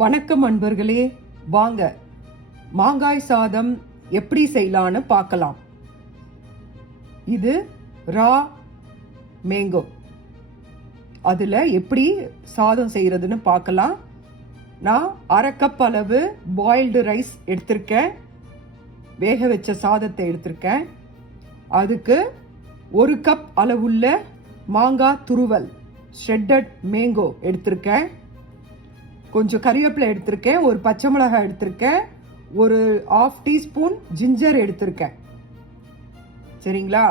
வணக்கம் அன்பர்களே, வாங்க மாங்காய் சாதம் எப்படி செய்யலான்னு பார்க்கலாம். இது ரா மேங்கோ, அதில் எப்படி சாதம் செய்கிறதுன்னு பார்க்கலாம். நான் 1/2 கப் அளவு பாயில்டு ரைஸ் எடுத்திருக்கேன், வேக வச்ச சாதத்தை எடுத்திருக்கேன். அதுக்கு 1 கப் அளவுள்ள மாங்காய் துருவல் ஷ்ரெட்டட் மேங்கோ எடுத்திருக்கேன். கொஞ்சம் கறிவேப்பிலை எடுத்திருக்கேன், ஒரு பச்சை மிளகாய் எடுத்திருக்கேன், ஒரு 1/2 டீஸ்பூன் ஜிஞ்சர் எடுத்திருக்கேன். சரிங்களா?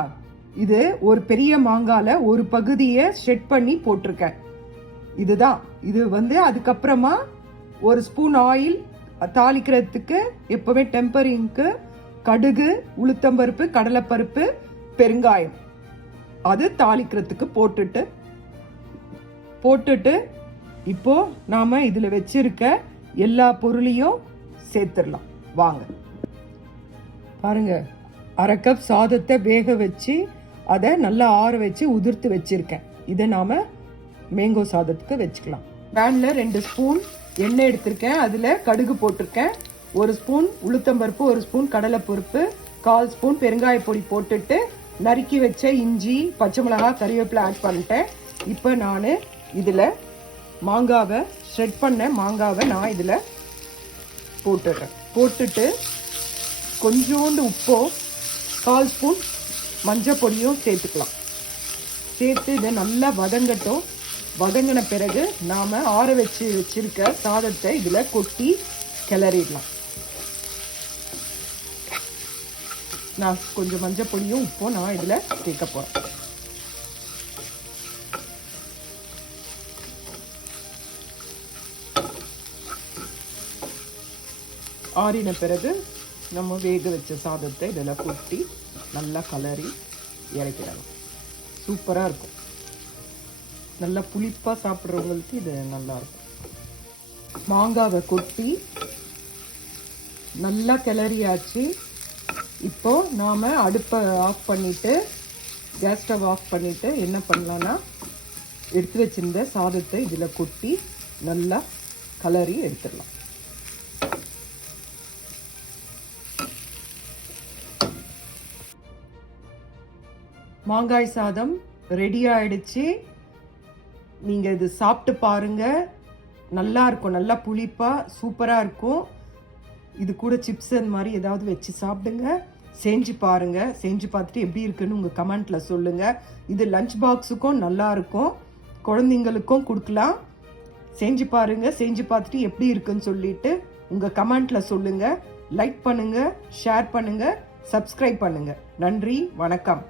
இது ஒரு பெரிய மாங்காயில் ஒரு பகுதியை ஷ்ரெட் பண்ணி போட்டிருக்கேன். இதுதான் இது அதுக்கப்புறமா 1 ஸ்பூன் ஆயில் தாளிக்கிறதுக்கு, எப்பவுமே டெம்பரிங்க்கு கடுகு, உளுத்தம்பருப்பு, கடலைப்பருப்பு, பெருங்காயம் அது தாளிக்கிறதுக்கு போட்டுட்டு இப்போ நாம இதுல வச்சிருக்க எல்லா பொருளையும் சேர்த்துடலாம். வாங்க பாருங்க, 1/2 கப் சாதத்தை வேக வச்சு அதை நல்லா ஆற வச்சு உதிர்த்து வச்சிருக்கேன். இதை நாம மேங்கோ சாதத்துக்கு வச்சுக்கலாம். பேன்ல 2 ஸ்பூன் எண்ணெய் எடுத்திருக்கேன், அதுல கடுகு போட்டிருக்கேன், 1 ஸ்பூன் உளுத்தம்பருப்பு, 1 ஸ்பூன் கடலைப்பருப்பு, 1/4 ஸ்பூன் பெருங்காய பொடி போட்டுட்டு நறுக்கி வச்ச இஞ்சி, பச்சை மிளகாய், கறிவேப்பிலை ஆட் பண்ணிட்டேன். இப்போ நான் இதுல மாங்காவை ஷ்ரெட் பண்ண மாங்காவை நான் இதில் போட்டுட்டு கொஞ்சோண்டு உப்போ 1/4 ஸ்பூன் மஞ்சள் பொடியும் சேர்த்துக்கலாம். சேர்த்து இதை நல்லா வதங்கட்டும். வதங்கின பிறகு நாம் ஆற வச்சிருக்க சாதத்தை இதில் கொட்டி கிளறிடலாம். நான் கொஞ்சம் மஞ்சள் பொடியும் உப்பும் நான் இதில் சேர்க்க போகிறேன். ஆறின பிறகு நம்ம வேக வச்ச சாதத்தை இதில் கொட்டி நல்லா கலரி இறக்கிடலாம். சூப்பராக இருக்கும். நல்லா புளிப்பாக சாப்பிட்றவங்களுக்கு இது நல்லா இருக்கும். மாங்காவை கொட்டி நல்லா கிளறியாச்சு. இப்போ நாம் அடுப்பை ஆஃப் பண்ணிவிட்டு, கேஸ் ஸ்டவ் ஆஃப் பண்ணிவிட்டு என்ன பண்ணலான்னா, எடுத்து வச்சிருந்த சாதத்தை இதில் கொட்டி நல்லா கலரி எடுத்துடலாம். மாங்காய் சாதம் ரெடி ஆயிடுச்சு. நீங்கள் இது சாப்பிட்டு பாருங்க, நல்லா இருக்கும். நல்லா புளிப்பாக சூப்பராக இருக்கும். இது கூட சிப்ஸ் அந்த மாதிரி ஏதாவது வச்சு சாப்பிடுங்க. செஞ்சு பாருங்க. செஞ்சு பார்த்துட்டு எப்படி இருக்குன்னு உங்கள் கமெண்ட்ல சொல்லுங்க. இது லஞ்ச் பாக்ஸுக்கும் நல்லா இருக்கும், குழந்தைங்களுக்கும் கொடுக்கலாம். செஞ்சு பாருங்க. செஞ்சு பார்த்துட்டு எப்படி இருக்குன்னு சொல்லிட்டு உங்கள் கமெண்ட்ல சொல்லுங்க. லைக் பண்ணுங்க, ஷேர் பண்ணுங்க, சப்ஸ்கிரைப் பண்ணுங்க. நன்றி, வணக்கம்.